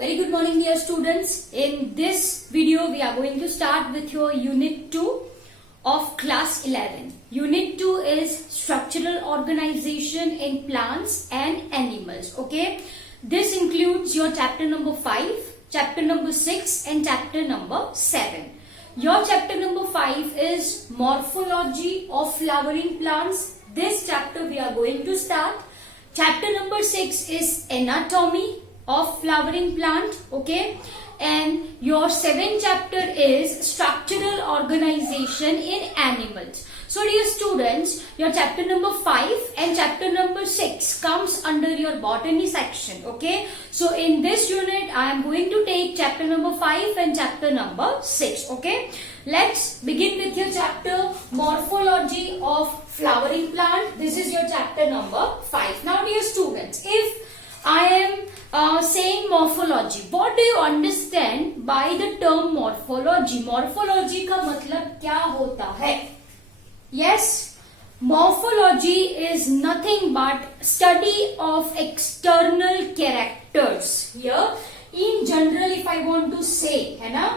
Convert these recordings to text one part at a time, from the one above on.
Very good morning, dear students. In this video, we are going to start with your Unit 2 of Class 11. Unit 2 is Structural Organization in Plants and Animals. Okay, this includes your chapter number 5, chapter number 6 and chapter number 7. Your chapter number 5 is Morphology of Flowering Plants. This chapter we are going to start. Chapter number 6 is Anatomy of Flowering Plant. Okay, and your 7th chapter is Structural Organization in Animals. So dear students, your chapter number 5 and chapter number 6 comes under your botany section. Okay, so in this unit I am going to take chapter number 5 and chapter number 6. Okay, let's begin with your chapter Morphology of Flowering Plant. This is your chapter number 5. Now dear students, if I am saying morphology, what do you understand by the term morphology? Morphology का मतलब क्या होता है? Yes, morphology is nothing but study of external characters. Here, in general, if I want to say, है ना,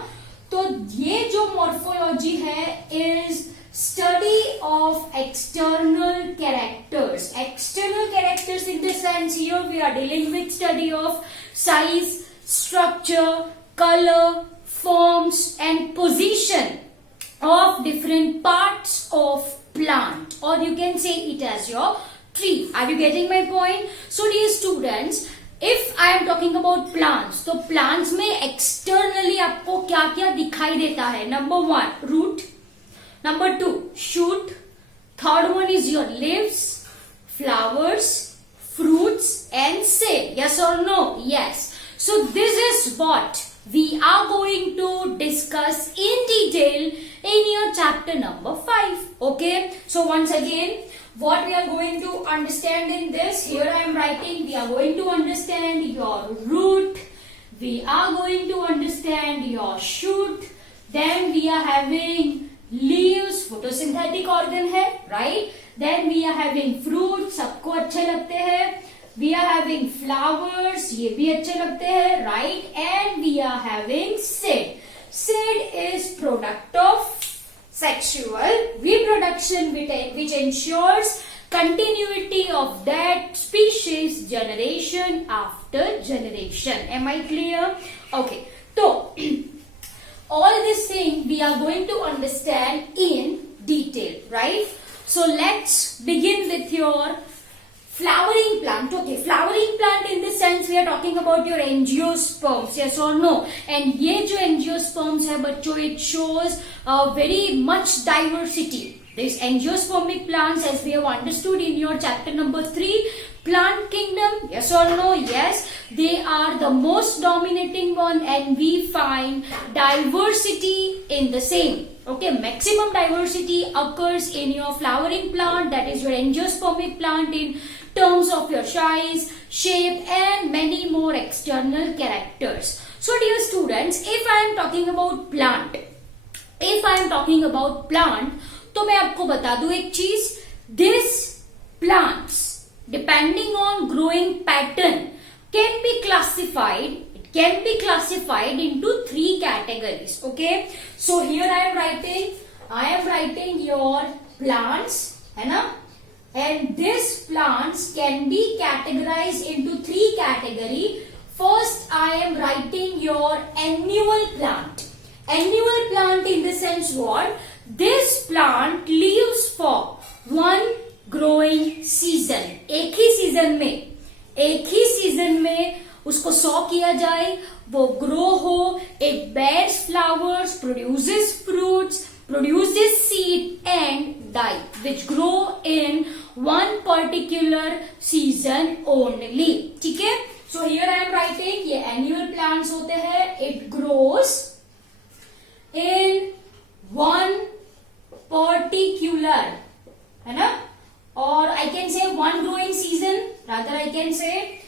तो ये जो morphology है is study of external characters. External characters in the sense here we are dealing with study of size, structure, color, forms and position of different parts of plant, or you can say it as your tree. Are you getting my point? So dear students, if I am talking about plants, तो plants में externally आपको क्या क्या दिखाई देता है? Number 1, root. Number 2, shoot. Third one is your leaves, flowers, fruits and seed. Yes or no? Yes. So this is what we are going to discuss in detail in your chapter number 5. Okay. So once again, what we are going to understand in this, here I am writing, we are going to understand your root, we are going to understand your shoot, then we are having leaves, photosynthetic organ है, right? Then we are having fruits, सबको अच्छे लगते हैं. We are having flowers, ये भी अच्छे लगते हैं, right? And we are having seed. Seed is product of sexual reproduction which ensures continuity of that species generation after generation. Am I clear? Okay. So all this thing we are going to understand in detail, right? So let's begin with your flowering plant. Okay, flowering plant in this sense we are talking about your angiosperms, yes or no? And ये जो angiosperms है बच्चों, it shows very much diversity. These angiospermic plants, as we have understood in your chapter number 3, plant kingdom, yes or no? Yes, they are the most dominating one and we find diversity in the same. Okay, maximum diversity occurs in your flowering plant, that is your angiospermic plant, in terms of your size, shape and many more external characters. So dear students, if I am talking about plant, तो मैं आपको बता दूं एक चीज, this plants depending on growing pattern can be classified into 3 categories. Okay, so here I am writing your plants, है ना, and these plants can be categorized into 3 categories. First I am writing your annual plant. Annual plant in the sense what? This plant lives for one growing season. एक ही season में उसको saw किया जाए, वो grow हो, it bears flowers, produces fruits, produces seed and die, which grow in one particular season only. ठीक है? So here I am writing, ये annual plants होते हैं, it grows in one particular, है ना, or I can say one growing season, rather I can say,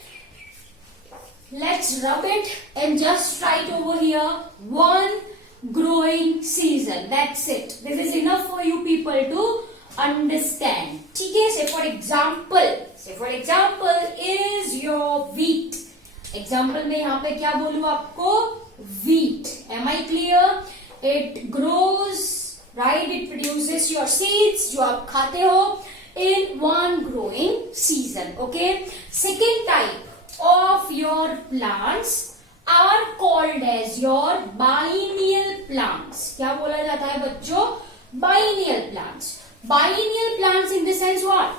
let's rub it and just write over here one growing season. That's it. This is enough for you people to understand. ठीक है? Say for example is your wheat. Example में यहाँ पे क्या बोलूं आपको, wheat. Am I clear? It grows, right? It produces your seeds जो आप खाते हो in one growing season. Okay. Second type of your plants are called as your biennial plants. क्या बोला जाता है बच्चों? Biennial plants. Biennial plants in the sense what?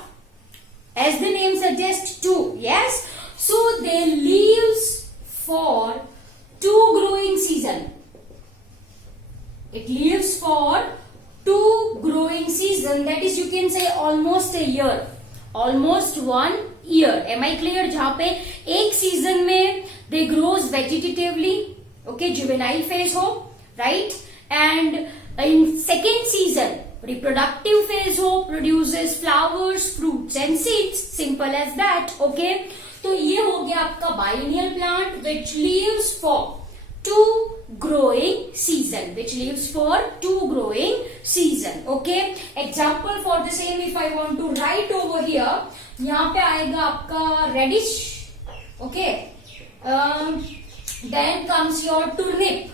As the name suggests, two. Yes. So they leaves for two growing season. It lives for two growing season. That is, you can say almost a year, almost 1 year. Am I clear? जहाँ पे एक season में they grows vegetatively, okay, juvenile phase हो, right? And in second season reproductive phase हो, produces flowers, fruits and seeds. Simple as that. Okay. तो ये हो गया आपका biennial plant which lives for two growing season, which lives for two growing season. Okay. Example for the same if I want to write over here, यहाँ पे आएगा आपका radish. Okay. Then comes your turnip.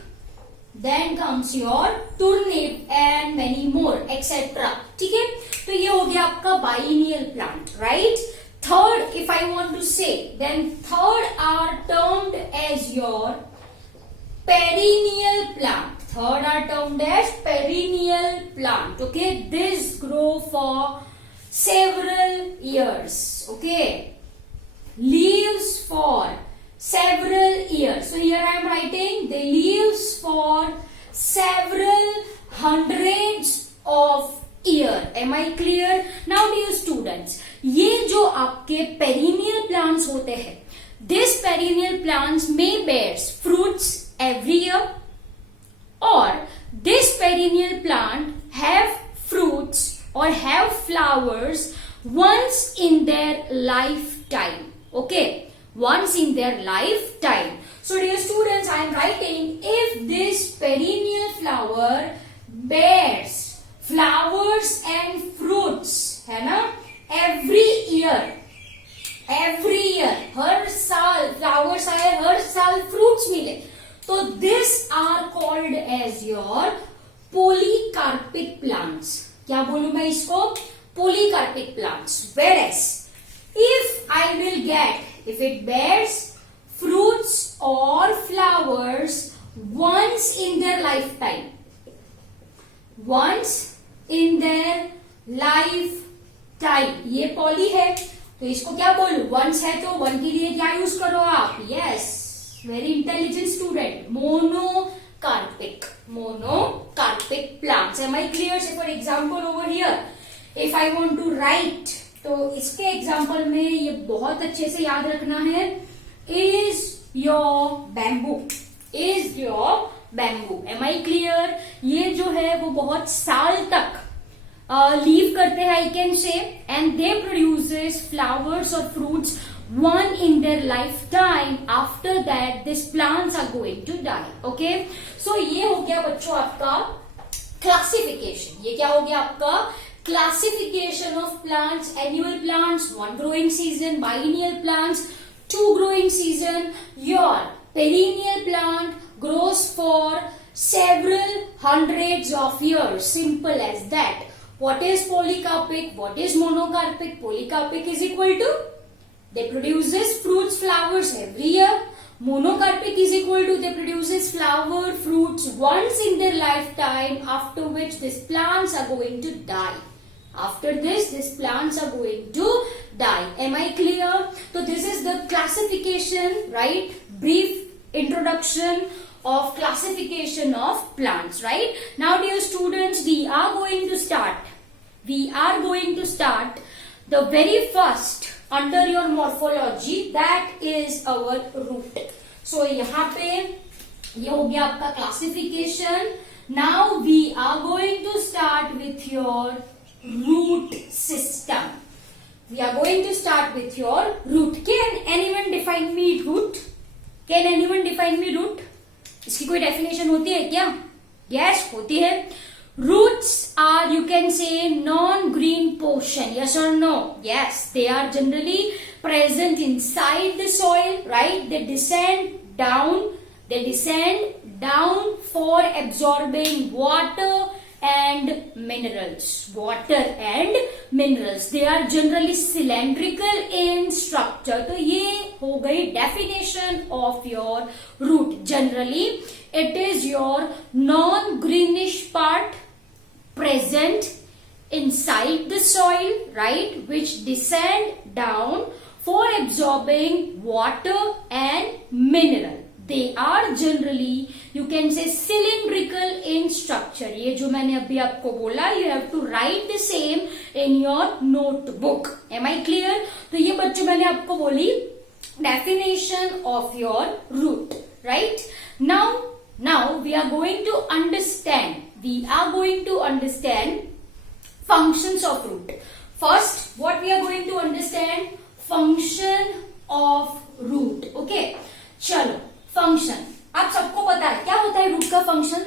Then comes your turnip and many more, etc. ठीक है. तो ये हो गया आपका biennial plant, right? Third, if I want to say, then third are termed as your perennial plant. Third are termed as perennial plant. Okay, this grow for several years. Okay, leaves for several years. So here I am writing the leaves for several hundreds of year. Am I clear? Now dear students, ये जो आपके perennial plants होते हैं, this perennial plants may bears fruits every year, or this perennial plant have fruits or have flowers once in their lifetime. Okay, once in their lifetime. So dear students, I am writing if this perennial flower bears flowers and fruits, है ना, every year हर साल flowers आए, हर साल fruits मिले, तो this are called as your polycarpic plants. क्या बोलूं मैं इसको? Polycarpic plants. Whereas if I will get, if it bears fruits or flowers once in their lifetime, once in their lifetime, ये पॉली है तो इसको क्या बोलूं? वंस है तो वन के लिए क्या यूज करो आप? Yes, very intelligent student, monocarpic plants. Am I clear? Say for example over here if I want to write, तो इसके एग्जांपल में ये बहुत अच्छे से याद रखना है, is your bamboo, is your bamboo. Am I clear? ये जो है वो बहुत साल तक लीव करते हैं, I can say, and they produces flowers और fruits one in their lifetime. After that these plants are going to die. Okay, so ये हो गया बच्चों आपका classification. ये क्या हो गया आपका classification of plants? Annual plants, one growing season; biennial plants, two growing season; your perennial plant grows for several hundreds of years. Simple as that. What is polycarpic? What is monocarpic? Polycarpic is equal to they produces fruits, flowers every year. Monocarpic is equal to they produces flower, fruits once in their lifetime, after which these plants are going to die. After this, these plants are going to die. Am I clear? So this is the classification, right? Brief introduction of classification of plants, right? Now dear students, we are going to start the very first under your morphology, that is our root. So यहाँ पे ये हो गया आपका classification. Now we are going to start with your root system. We are going to start with your root. Can anyone define me root? Can anyone define me root? इसकी कोई definition होती है क्या? Yes, होती है. Roots are, you can say, non-green portion. Yes or no? Yes, they are generally present inside the soil, right? They descend down for absorbing water and minerals. They are generally cylindrical in structure. तो ये हो गई definition of your root. Generally, it is your non-greenish part present inside the soil, right, which descend down for absorbing water and mineral. They are generally, you can say, cylindrical in structure. ये जो मैंने अभी आपको बोला, you have to write the same in your notebook. Am I clear? तो ये बच्चों मैंने आपको बोली definition of your root, right? Now we are going to understand. Functions of root. First, what we are going to understand? Function of root. Okay? चलो, function आप सबको पता है क्या होता है रूट का फंक्शन?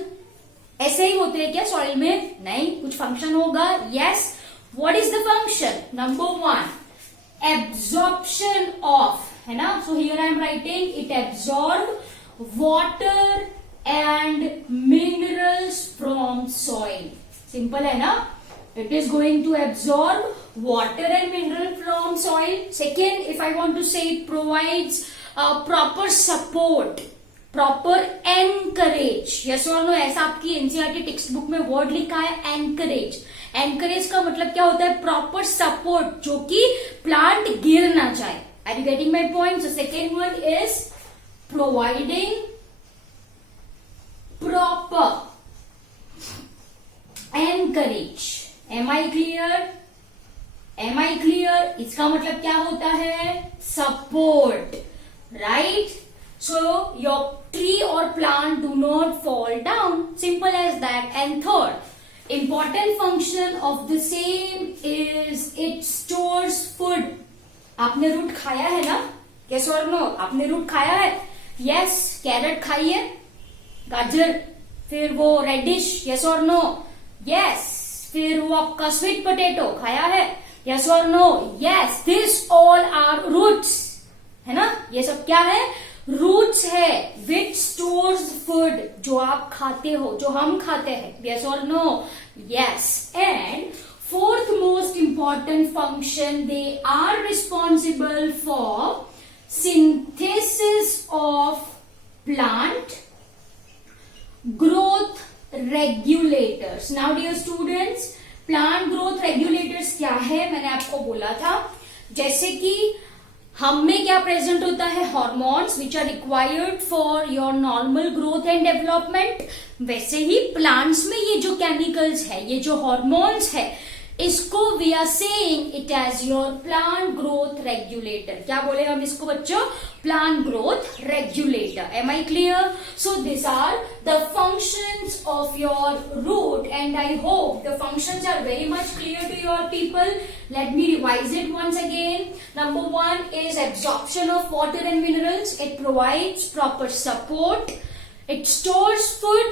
ऐसे ही होते हैं क्या सॉइल में? नहीं, कुछ फंक्शन होगा. Yes, what is the function? Number 1, absorption of, है ना? So here I am writing it absorb water and minerals from soil. Simple है ना? It is going to absorb water and mineral from soil. Second, if I want to say, it provides proper support, proper encourage. Yes or no? ऐसा आपकी NCERT text book में word लिखा है encourage. Encourage का मतलब क्या होता है? Proper support, जो कि प्लांट गिर ना जाए. Are you getting my point? So second one is providing proper encourage. Am I clear? इसका मतलब क्या होता है? Support, right? So your tree or plant do not fall down. Simple as that. And third, important function of the same is it stores food. आपने root खाया है ना? Yes or no? आपने रूट खाया है? Yes, कैरेट खाई है, गाजर, फिर वो reddish. Yes or no? Yes. फिर वो आपका स्वीट पोटैटो खाया है. यस और no? Yes. This all are roots, है ना? ये सब क्या है? रूट्स है. विच स्टोर्स फूड, जो आप खाते हो, जो हम खाते हैं. यस और no? Yes. And fourth most important function, they are responsible for synthesis of plant growth regulators. Now dear students, plant growth regulators क्या है? मैंने आपको बोला था, जैसे कि हम में क्या प्रेजेंट होता है? Hormones which are required for your normal growth and development. वैसे ही प्लांट्स में ये जो केमिकल्स है, ये जो हॉर्मोन्स है, इसको we are saying it as your plant growth regulator. क्या बोले हम इसको बच्चों? Plant growth regulator. Am I clear? So this are the functions of your root and I hope the functions are very much clear to your people. Let me revise it once again. Number 1 is absorption of water and minerals. It provides proper support. It stores food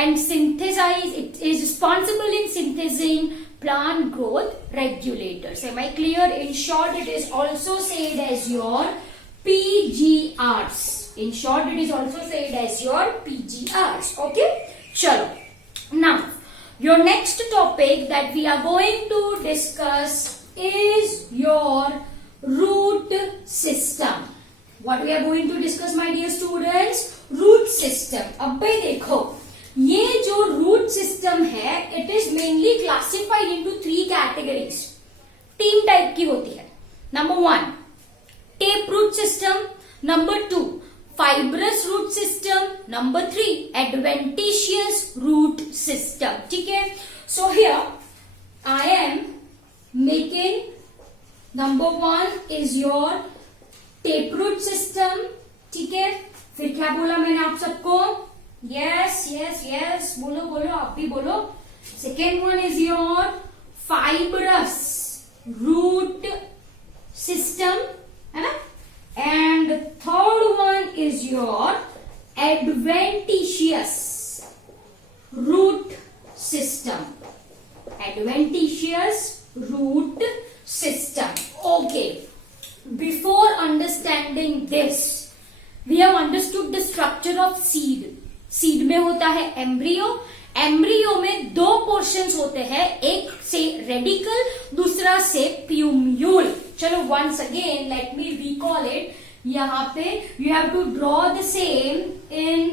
and synthesizes. It is responsible in synthesizing plant growth regulators. Am I clear? In short, it is also said as your PGRs. In short, it is also said as your PGRs. Okay? Chalo. Now, your next topic that we are going to discuss is your root system. What we are going to discuss, my dear students? Root system. अब भाई देखो, ये जो root system है, it is mainly classified into 3 categories. 3 type की होती है. Number 1, tape root system. Number 2, fibrous root system. Number 3, adventitious root system. ठीक है? So here I am making number 1 is your tape root system. ठीक है? फिर क्या बोला मैंने आप सबको? Yes, yes, yes. बोलो बोलो, आप भी बोलो. Second one is your fibrous root system, है ना? And the third one is your adventitious root system. Adventitious root system. Okay. before understanding this, we have understood the structure of seed. Seed में होता है embryo. Embryo में दो portions होते हैं, एक से रेडिकल, दूसरा से प्यूम्यूल. चलो once again let me recall it. यहाँ पे you have to draw the same in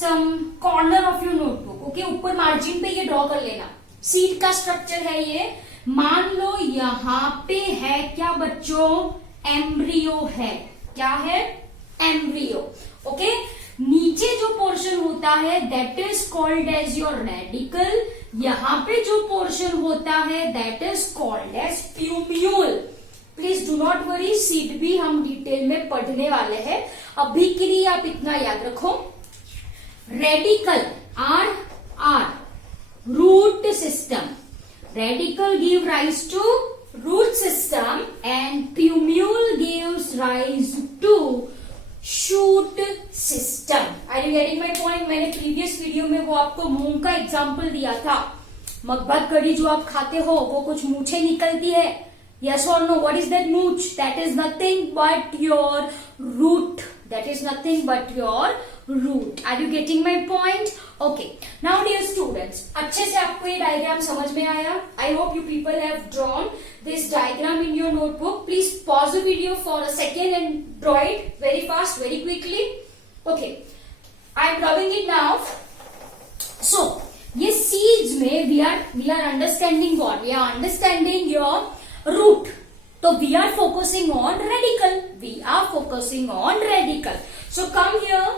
some corner of your notebook. Okay, ऊपर मार्जिन पे ये ड्रॉ कर लेना. सीड का स्ट्रक्चर है ये. मान लो यहाँ पे है क्या बच्चों, एम्ब्रियो है. क्या है, एम्ब्रियो. ओके, नीचे जो पोर्शन होता है that is called as your radicle. यहाँ पे जो पोर्शन होता है that is called as plumule. Please do not worry, seed भी हम डिटेल में पढ़ने वाले हैं. अभी के लिए आप इतना याद रखो, radicle are root system. Radicle give rise to root system and plumule gives rise to shoot system. Are you getting my point? मैंने प्रीवियस वीडियो में वो आपको मूंग का एग्जाम्पल दिया था. मकबत कड़ी जो आप खाते हो वो कुछ मूछे निकलती है. यस और नो? व्हाट इज दैट मूछ? That is nothing but your root. That is nothing but your root. Are you getting my point? Okay. Now dear students, अच्छे से आपको ये डायग्राम समझ में आया? I hope you people have drawn this diagram in your notebook. Please pause the video for a second and draw it very fast, very quickly. Okay. I am drawing it now. So, ये seeds में we are understanding what? We are understanding your root. So we are focusing on radical. We are focusing on radical. So come here.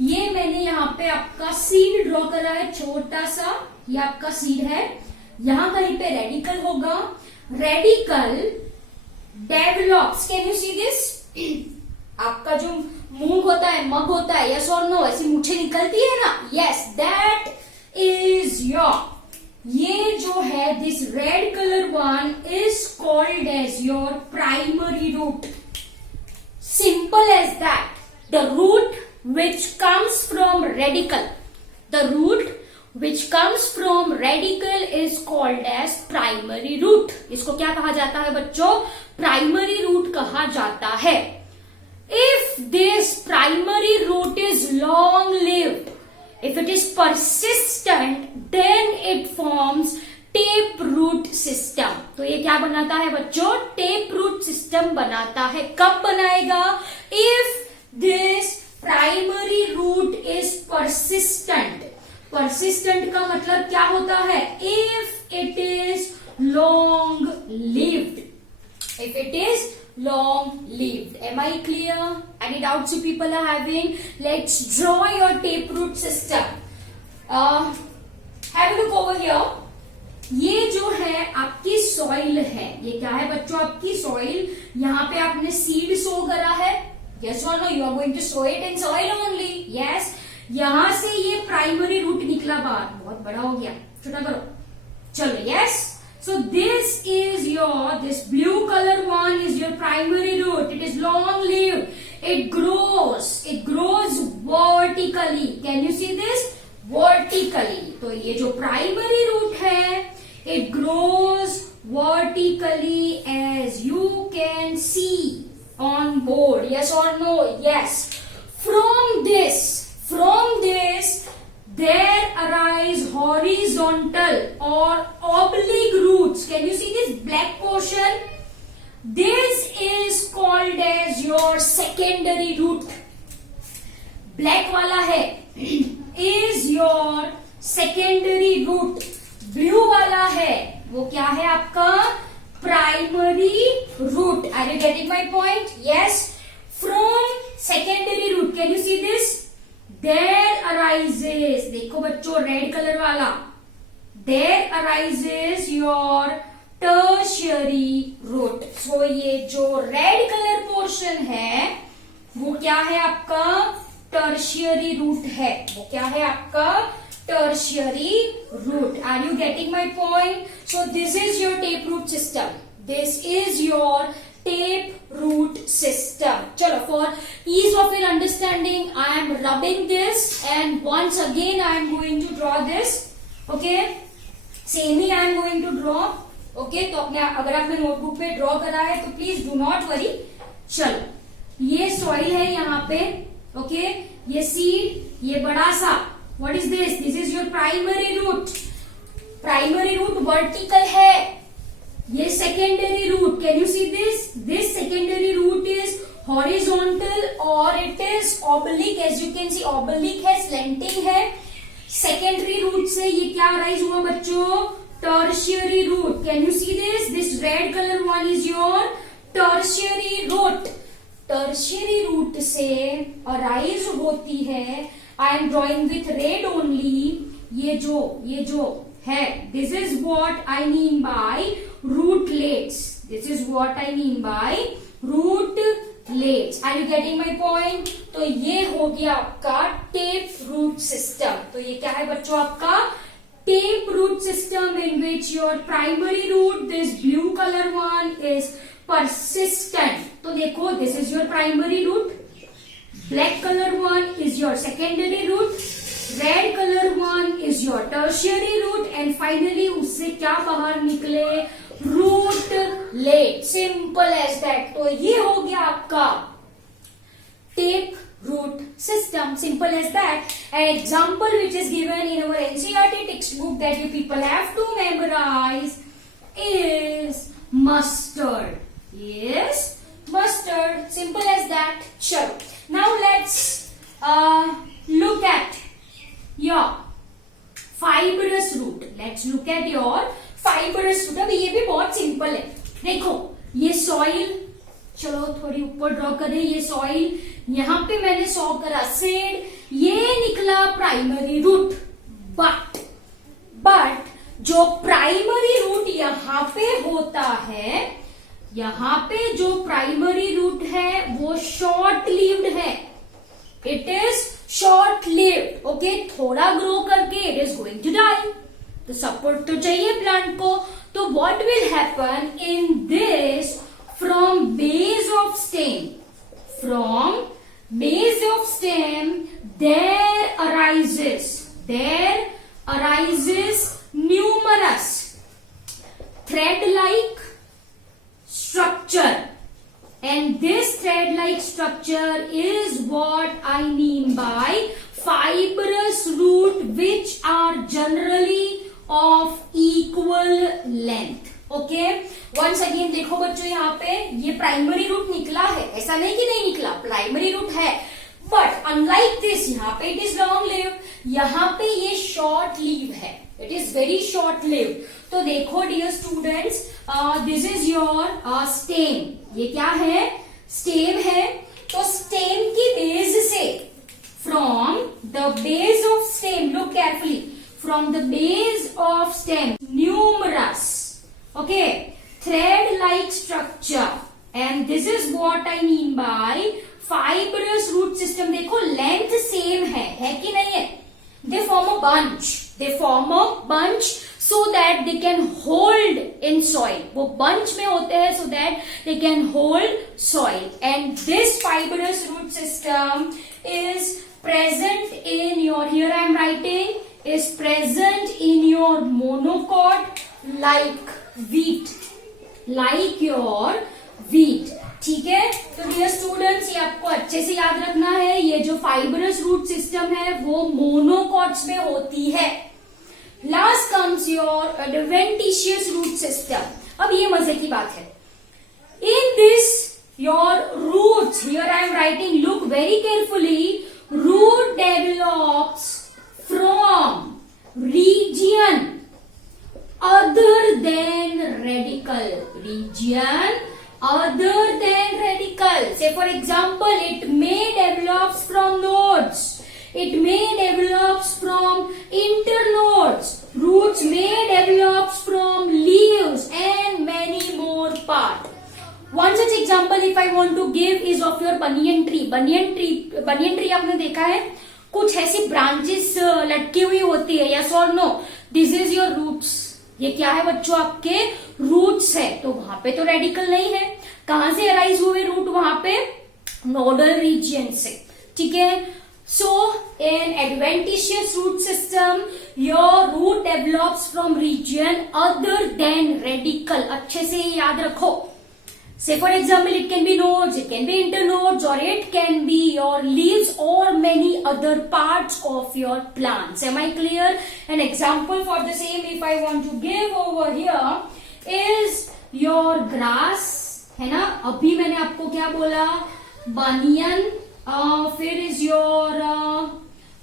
ये मैंने यहाँ पे आपका seed draw करा है, छोटा सा. ये आपका सीड है. यहाँ कहीं पे रेडिकल होगा. Radical develops. Can you see this? आपका जो मूंग होता है, मग होता है, यस और नो, ऐसी मूछे निकलती है ना. Yes, that is your. ये जो है this red colour one is called as your primary root. Simple as that. The root which comes from radical, the root which comes from radical is called as primary root. इसको क्या कहा जाता है बच्चों? Primary root कहा जाता है. If this primary root is long lived, if it is persistent, then it forms tape root system. तो ये क्या बनाता है बच्चों? tape root system बनाता है. कब बनाएगा? If this primary root is persistent. persistent का मतलब क्या होता है? If it is long lived. If it is long lived. Am I clear? Any doubts you people are having? Let's draw your tape root system. Have a look over here. ये जो है आपकी soil है. ये क्या है बच्चों? आपकी सॉइल. यहाँ पे आपने सीड सो करा है. Yes or no? You are going to sow it in soil only. Yes. यहाँ से ये प्राइमरी रूट निकला बाहर. बहुत बड़ा हो गया, छोटा करो. चलो. Yes. So this is this blue color one is your primary root. It is long lived. It grows vertically. Can you see this? Vertically. तो ये जो primary root है, it grows vertically as you can see on board. Yes or no? Yes. From this there arise horizontal or oblique roots. Can you see this black portion? This is called as your secondary root. Black वाला है is your secondary root. Blue वाला है वो क्या है आपका? Primary root. Are you getting my point? Yes. From secondary root, can you see this? There arises, देखो बच्चों रेड कलर वाला, there arises your tertiary root. So ये जो रेड कलर पोर्शन है वो क्या है आपका? tertiary root है. वो क्या है आपका? tertiary root. Are you getting my point? So this is your tape root system. This is your tape root system. Chalo, for ease of your understanding, I am rubbing this and once again I am going to draw this. Okay, same he I am going to draw. Okay, तो अपने अगर आपने notebook पे draw करा है तो please do not worry, चलो ये सॉइल है यहाँ पे, ओके, ये सीड, ये बड़ा सा, what is this? This is your primary root. Primary root vertical है, ये secondary root, can you see this? This secondary root is horizontal और it is oblique, as you can see oblique है, slanting है। Secondary root से ये क्या rise हुआ बच्चों? Tertiary root. Can you see this? This red colour one is your tertiary root. Tertiary root से arise होती है, I am drawing with red only, ये जो है, this is what I mean by rootlets. This is what I mean by rootlets. Are you getting my point? तो ये हो गया आपका टेप रूट सिस्टम। तो ये क्या है बच्चों? आपका tap root system in which your primary root, this blue colour one, is persistent. तो देखो, this is your primary root, black colour one is your secondary root, red colour one is your tertiary root, and finally उससे क्या बाहर निकले? Rootlet. Simple as that. तो ये हो गया आपका tap root system, simple as that. An example which is given in our NCERT textbook that you people have to memorize is mustard. Yes, mustard, simple as that. Sure. Now let's look at your fibrous root. Let's look at your fibrous root. अभी ये भी बहुत simple है। देखो, ये soil, चलो थोड़ी ऊपर ड्रॉ करें, ये सॉइल, यहां पे मैंने सॉ करा सेड, ये निकला प्राइमरी रूट। बट जो प्राइमरी रूट यहां पे होता है, यहां पे जो प्राइमरी रूट है वो शॉर्ट लिव्ड है, it is short lived, okay. थोड़ा ग्रो करके it is going to die. तो सपोर्ट तो चाहिए प्लांट को। तो what will happen in this? From base of stem, there arises numerous thread-like structure, and this thread-like structure is what I mean by fibrous root, which are generally of equal length. Okay, once again देखो बच्चों, यहाँ पे ये primary root निकला है, ऐसा नहीं कि नहीं निकला, प्राइमरी रूट है, बट अनलाइक दिस यहाँ पे इट इज लॉन्ग लिव, यहाँ पे ये शॉर्ट लीव है, it is very short live. तो देखो dear students, this is your stem. ये क्या है? स्टेम है। तो स्टेम की बेस से, from the base of stem, look carefully, from the base of stem, numerous, okay, thread like structure, and this is what I mean by fibrous root system. देखो length same है कि नहीं है? they form a bunch so that they can hold in soil. वो bunch में होते हैं so that they can hold soil, and this fibrous root system is present in your, here I am writing, is present in your monocot like wheat, like your wheat. ठीक है? तो dear students, ये आपको अच्छे से याद रखना है, ये जो फाइबरस रूट सिस्टम है वो मोनोकॉट्स में होती है। Last comes your adventitious root system. अब ये मजे की बात है, in this your roots, here I am writing, look very carefully, root develops from region other than radical, region other than radical. Say for example, it may develops from nodes, it may develops from internodes, roots may develops from leaves, and many more part. One such example if I want to give is of your banyan tree. banyan tree आपने देखा है, कुछ ऐसी branches लटकी हुई होती है, yes or no? This is your roots. ये क्या है बच्चों? आपके रूट्स है। तो वहां पे तो रेडिकल नहीं है, कहां से अराइज हुए रूट? वहां पे नोडल रीजन से। ठीक है? So in adventitious root system your root develops from region other than radicle. अच्छे से याद रखो, Say for example, it can be nodes, it can be internodes, or it can be your leaves or many other parts of your plants. Am I clear? An example for the same if I want to give over here is your grass, है ना. अभी मैंने आपको क्या बोला, बनियन, फिर is your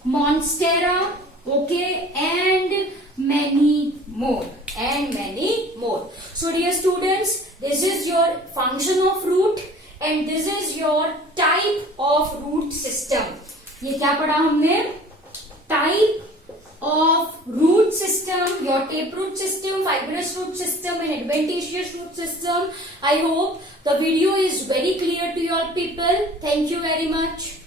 monstera, okay, and many more, and many more. So dear students, this is your function of root and this is your type of root system. ये क्या पढ़ा हमने? Type of root system, your taproot system, fibrous root system and adventitious root system. I hope the video is very clear to your people. Thank you very much.